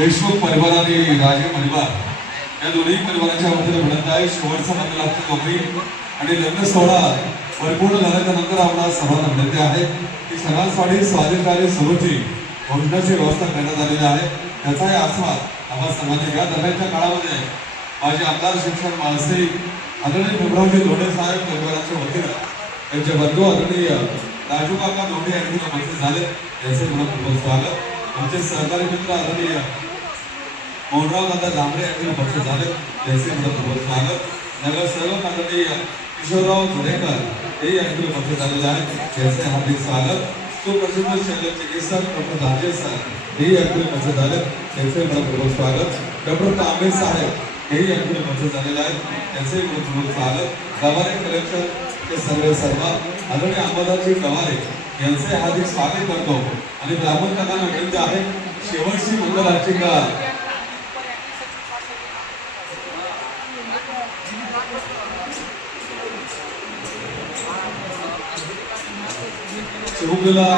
देशमुख परिवार आणि राजे परिवार. या दोन्ही परिवाराच्या वतीने म्हणत आहे शेवटचा मंगलाची नोकरी आणि लग्न सोहळा परिपूर्ण झाल्याच्यानंतर आम्हाला सर्वांना विनंती आहे. की सणांसाठी स्वादिष्टाने सुरुची भोजनाची व्यवस्था करण्यात आलेली आहे. त्याचाही आस्वाद आम्हाला सर्वांनी या दरम्यानच्या काळामध्ये माझे आमदार शिक्षण मानसी आदरणीय फिब्रवजी धोंडे साहेब परिवाराच्या वतीनं त्यांचे बंधू आदरणीय राजू काका धोंडे यांनी उपस्थित झाले. यांचे मला खूप स्वागत. आमचे सहकारी मित्र आदरणीय मोहनराव दादा जांभळे यांनी उपस्थित झाले. त्यांचे मला खूप स्वागत नगरसेवक आदरणीय किशोरराव झुडेकर हे यांनी उपस्थित झालेले आहेत त्यांचे हार्दिक स्वागत. सुप्रसिद्ध शल्य चिकित्सक डॉक्टर राजेश सर हे यांनी उपस्थित झाले. त्यांचे मला खूप स्वागत. डॉक्टर तांबे साहेब हे यांनी उपस्थित झालेले आहेत त्यांचे मला स्वागत. गवारे कलेक्टर ते सर्व सर्व आदरणीय अंबादासजी गवारे यांचे हार्दिक स्वागत करतो. आणि ब्राह्मण काकांना विनंती आहे शेवटची मंगलाची अर्चिका রুবেলা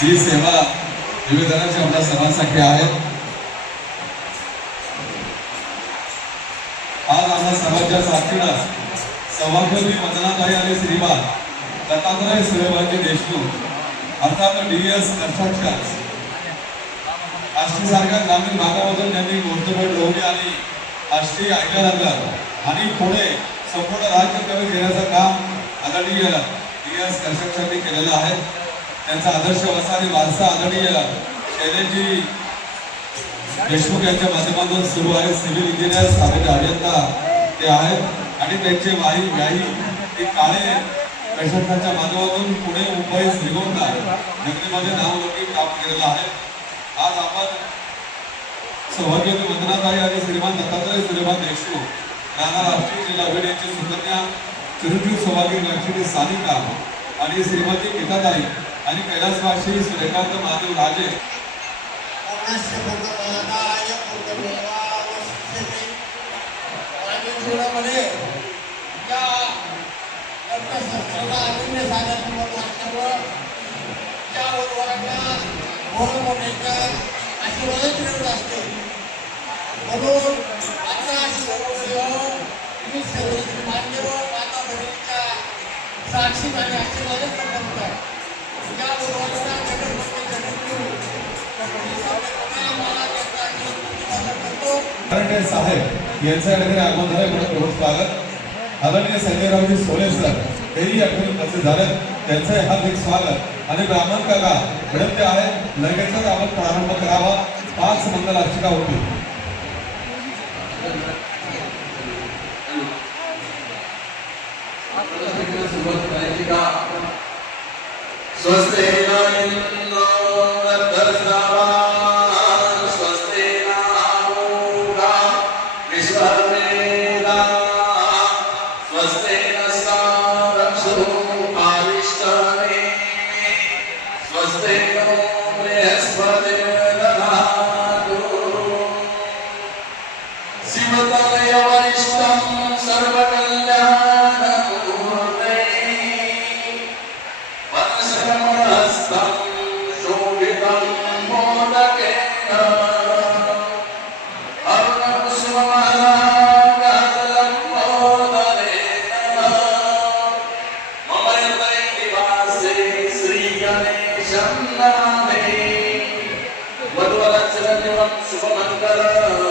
ही सेवा निवेदनाची आपल्या सर्वांसाठी आहे. आज आम्हा सर्वांच्या साक्षीला सभापती वंदनाताई आणि श्रीमान दत्तात्रय सूर्यभाजी देशमुख अर्थात डी एस कन्स्ट्रक्शन आष्टीसारख्या ग्रामीण भागामधून त्यांनी गोष्टभर रोवली आणि आष्टी ऐकल्यानंतर आणि पुढे संपूर्ण राज्य कमी घेण्याचं काम आदरणीय डी एस कन्स्ट्रक्शनने केलेलं आहे. त्यांचा आदर्श वसा आणि वारसा आदरणीय शैलेशजी देशमुख यांच्या माध्यमातून सुरू आहे. सिव्हिल इंजिनियर स्थापित अभियंता ते आहेत. आणि त्यांचे वाई व्याही ते काळे प्रशासनाच्या माध्यमातून पुणे मुंबई श्रीगोंदा नगरीमध्ये नावलौकिक काम केलेलं आहे. आज आपण सौभाग्यवती वंदनाताई आणि श्रीमान दत्तात्रय श्रीमान देशमुख राहणार राष्ट्रीय जिल्हा अभिनेत्री सुकन्या चिरंजीव लक्ष्मी सानिका आणि श्रीमती गीताताई आणि कैलासवासी सूर्यकांत महादेव राजे. पूर्णस्य त्या मिळत असते. म्हणून आता मी सर्व मान्यवर माता साक्षी आणि आशीर्वादच आहे या वधूवरांना साहेब आगमन झालं म्हणून प्रमुख स्वागत. आदरणीय संजयरावजी सोले सर तेही आठवणी उपस्थित झाले त्यांचे हार्दिक स्वागत. आणि ब्राह्मण काका विनंती आहे लगेचच आपण प्रारंभ करावा. पाच मंगल अर्चिका होती सुरुवात करायची का स्वस्ते ചന്ദ്രേ വധുവല ചിരഞ്ജനം ശുഭമംഗളം